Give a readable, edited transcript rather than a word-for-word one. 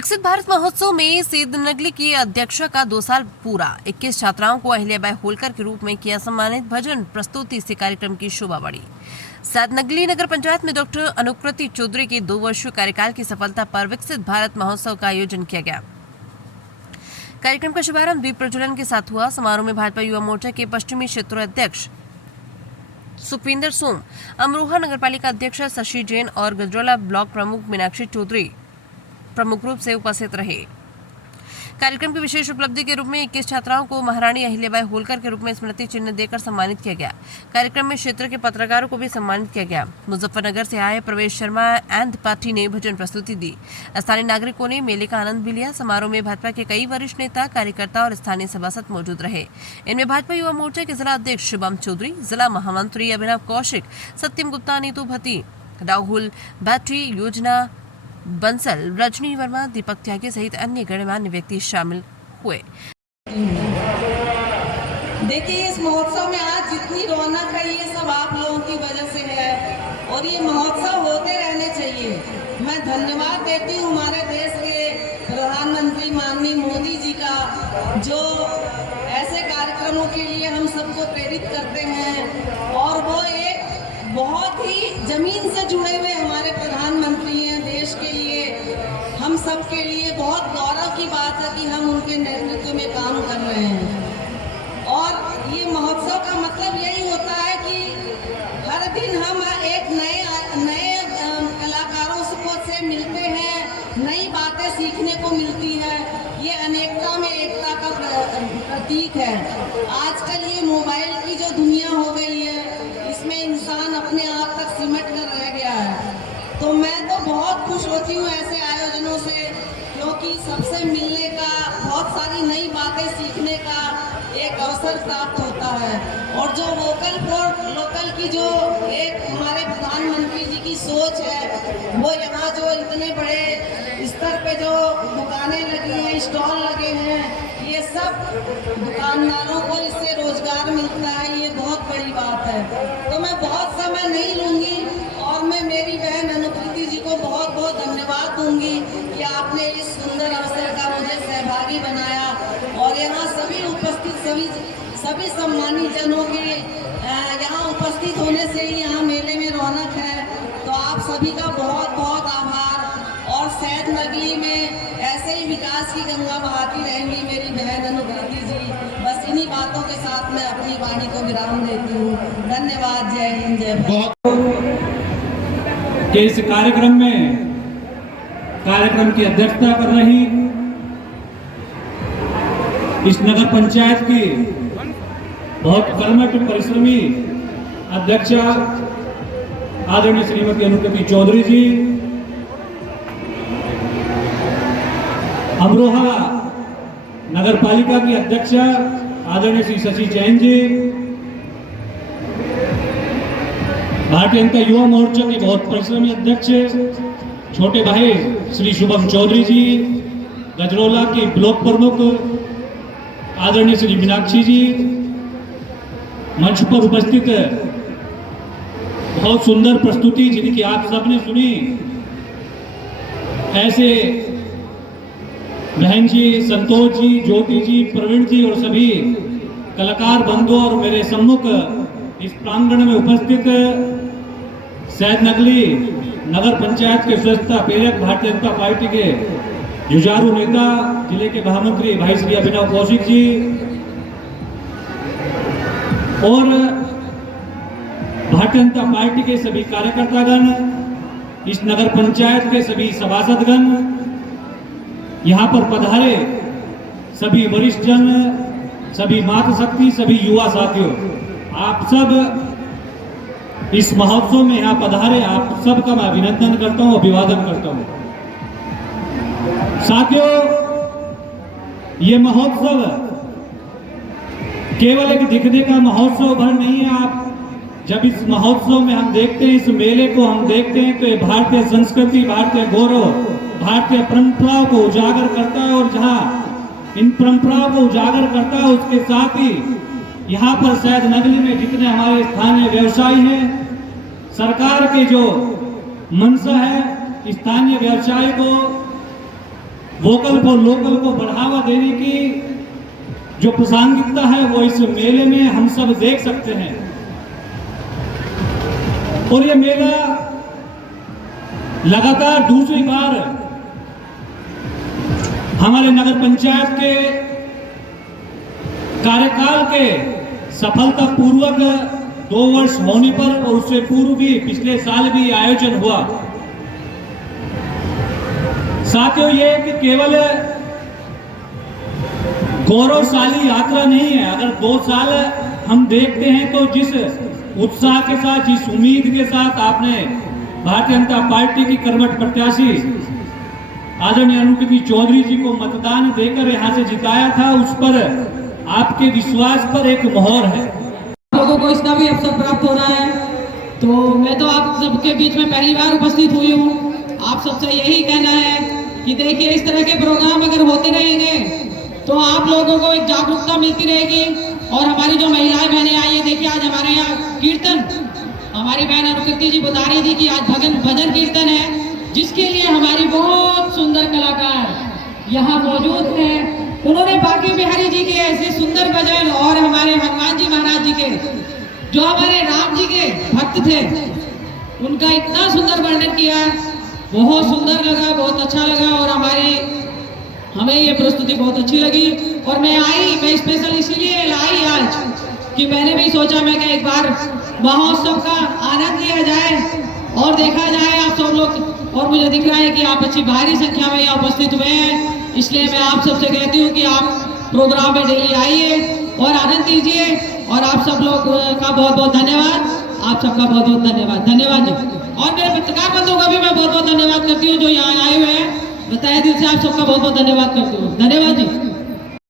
विकसित भारत महोत्सव में सेद नगली की अध्यक्षा का 2 साल पूरा। 21 छात्राओं को अहिल्याबाई होलकर के रूप में किया सम्मानित। भजन प्रस्तुति से कार्यक्रम की शोभा बढ़ी। सेद नगली नगर पंचायत में डॉक्टर अनुकृति चौधरी के 2 वर्षीय कार्यकाल की सफलता पर विकसित भारत महोत्सव का आयोजन किया गया। कार्यक्रम का शुभारंभ दीप प्रज्वलन के साथ हुआ। समारोह में भाजपा युवा मोर्चा के पश्चिमी क्षेत्र अध्यक्ष सुखविंदर सोम, अमरोहा नगरपालिका अध्यक्ष शशि जैन और गजरौला ब्लॉक प्रमुख मीनाक्षी चौधरी प्रमुख रूप से उपस्थित रहे। कार्यक्रम की विशेष उपलब्धि के रूप में 21 छात्राओं को महारानी अहिल्याबाई होलकर के रूप में स्मृति चिन्ह देकर सम्मानित किया गया। कार्यक्रम में क्षेत्र के पत्रकारों को भी सम्मानित किया गया। मुजफ्फरनगर से आए प्रवेश शर्मा एंड पार्टी ने भजन प्रस्तुति दी। स्थानीय नागरिकों ने मेले का आनंद भी लिया। समारोह में भाजपा के कई वरिष्ठ नेता, कार्यकर्ता और स्थानीय सभासद मौजूद रहे। इनमें भाजपा युवा मोर्चा के जिला अध्यक्ष शुभम चौधरी, जिला महामंत्री अभिनव कौशिक, सत्यम गुप्ता, नीतू भट्टी, राहुल बैटरी, योजना बंसल, रजनी वर्मा, दीपक त्यागी सहित अन्य गणमान्य व्यक्ति शामिल हुए। देखिए, इस महोत्सव में आज जितनी रौनक है ये सब आप लोगों की वजह से है और ये महोत्सव होते रहने चाहिए। मैं धन्यवाद देती हूँ हमारे देश के प्रधानमंत्री माननीय मोदी जी का, जो ऐसे कार्यक्रमों के लिए हम सबको प्रेरित करते हैं और वो एक बहुत ही जमीन से जुड़े हुए हमारे प्रधानमंत्री हैं। देश के लिए, हम सब के लिए बहुत गौरव की बात है कि हम उनके नेतृत्व में काम कर रहे हैं। और ये महोत्सव का मतलब यही होता है कि हर दिन हम एक नए कलाकारों से मिलते हैं, नई बातें सीखने को मिलती है। ये अनेकता में एकता का प्रतीक है। आजकल ये मोबाइल की जो दुनिया हो गई है, इसमें इंसान अपने आप तक सिमट कर रह गया है। तो मैं तो बहुत खुश होती हूँ ऐसे आयोजनों से, क्योंकि सबसे मिलने का, बहुत सारी नई बातें सीखने का एक अवसर प्राप्त होता है। और जो वोकल फॉर लोकल की जो एक हमारे प्रधानमंत्री जी की सोच है, वो यहाँ जो इतने बड़े स्तर पे जो दुकानें लगी हैं, स्टॉल लगे हैं, ये सब दुकानदारों को इससे रोजगार मिलता है, ये बहुत बड़ी बात है। तो मैं बहुत समय नहीं लूँगी और मैं मेरी बहन अनुकृति जी को बहुत बहुत धन्यवाद दूंगी कि आपने इस सुंदर अवसर का मुझे सहभागी बनाया। और यहाँ सभी उपस्थित सभी सम्मानित जनों के यहाँ उपस्थित होने से ही यहाँ मेले में रौनक है। तो आप सभी का बहुत बहुत आभार। और सेद नगली में ऐसे ही विकास की गंगा बहाती रहेंगी मेरी बहन अनुकृति जी। बस इन्हीं बातों के साथ मैं अपनी वाणी को विराम देती हूँ। धन्यवाद। जय हिंद, जय भारत। कि इस कार्यक्रम में कार्यक्रम की अध्यक्षता कर रही इस नगर पंचायत की बहुत कर्मठ परिश्रमी अध्यक्षा आदरणीय श्रीमती अनुकृति चौधरी जी, अमरोहा नगर पालिका की अध्यक्षा आदरणीय श्री शशि जैन जी, भारतीय जनता युवा मोर्चा के बहुत परिश्रमी अध्यक्ष छोटे भाई श्री शुभम चौधरी जी, गजरौला की ब्लॉक प्रमुख आदरणीय श्री मीनाक्षी जी, मंच पर उपस्थित बहुत सुंदर प्रस्तुति जिनकी आप सबने सुनी, ऐसे बहन जी, संतोष जी, ज्योति जी, प्रवीण जी और सभी कलाकार बंधु और मेरे सम्मुख इस प्रांगण में उपस्थित सेद नगली नगर पंचायत के स्वच्छता प्रेरक भारतीय जनता पार्टी के जुझारू नेता जिले के महामंत्री भाई श्री अभिनव कौशिक जी और भारतीय जनता पार्टी के सभी कार्यकर्तागण, इस नगर पंचायत के सभी सभासदगण, यहाँ पर पधारे सभी वरिष्ठ जन, सभी मातृशक्ति, सभी युवा साथियों, आप सब इस महोत्सव में यहाँ पधारे, आप सबका मैं अभिनंदन करता हूँ, अभिवादन करता हूँ। साथियों, ये महोत्सव केवल एक दिखने का महोत्सव भर नहीं है। आप जब इस महोत्सव में हम देखते हैं, इस मेले को हम देखते हैं, तो ये भारतीय संस्कृति, भारतीय गौरव, भारतीय परंपराओं को उजागर करता है। और जहाँ इन परंपराओं को उजागर करता है, उसके साथ ही यहाँ पर सेद नगली में जितने हमारे स्थानीय व्यवसायी हैं, सरकार के जो मंशा है स्थानीय व्यवसाय को वोकल फॉर लोकल को बढ़ावा देने की जो प्रासंगिकता है वो इस मेले में हम सब देख सकते हैं। और ये मेला लगातार दूसरी बार हमारे नगर पंचायत के कार्यकाल के सफलतापूर्वक 2 वर्ष होने पर और उससे पूर्व भी पिछले साल भी आयोजन हुआ। साथियों, ये कि केवल गौरवशाली यात्रा नहीं है। अगर 2 साल हम देखते हैं तो जिस उत्साह के साथ, जिस उम्मीद के साथ आपने भारतीय जनता पार्टी की कर्मठ प्रत्याशी आदरणीय अनुकृति चौधरी जी को मतदान देकर यहां से जिताया था, उस पर आपके विश्वास पर एक मोहर है। लोगों को इसका भी अवसर प्राप्त हो रहा है। तो मैं तो आप सबके बीच में पहली बार उपस्थित हुई हूँ। आप सबसे यही कहना है कि देखिए, इस तरह के प्रोग्राम अगर होते रहेंगे तो आप लोगों को एक जागरूकता मिलती रहेगी। और हमारी जो महिलाएं बहनें आई है, देखिए आज हमारे यहाँ कीर्तन, हमारी बहन अनुकृति जी बता रही थी कि आज भजन कीर्तन है, जिसके लिए हमारी बहुत सुंदर कलाकार यहाँ मौजूद हैं। उन्होंने बाकी बिहारी जी के ऐसे सुंदर भजन और हमारे हनुमान जी महाराज जी के, जो हमारे राम जी के भक्त थे, उनका इतना सुंदर वर्णन किया। बहुत सुंदर लगा, बहुत अच्छा लगा और हमें ये प्रस्तुति बहुत अच्छी लगी। और मैं स्पेशल इसीलिए लाई आज कि मैंने भी सोचा मैं कि एक बार महोत्सव का आनंद लिया जाए और देखा जाए आप सब लोग। और मुझे दिख रहा है कि आप अच्छी भारी संख्या में यहाँ उपस्थित हुए हैं, इसलिए मैं आप सबसे कहती हूँ कि आप प्रोग्राम में डेली आइए और आनंद लीजिए। और आप सब लोग का बहुत बहुत धन्यवाद। आप सबका बहुत बहुत धन्यवाद। धन्यवाद जी। और मेरे पत्रकार बंधुओं का भी मैं बहुत बहुत धन्यवाद करती हूँ जो यहाँ आए हुए हैं। बताए दिल से आप सबका बहुत बहुत धन्यवाद करती हूँ। धन्यवाद जी।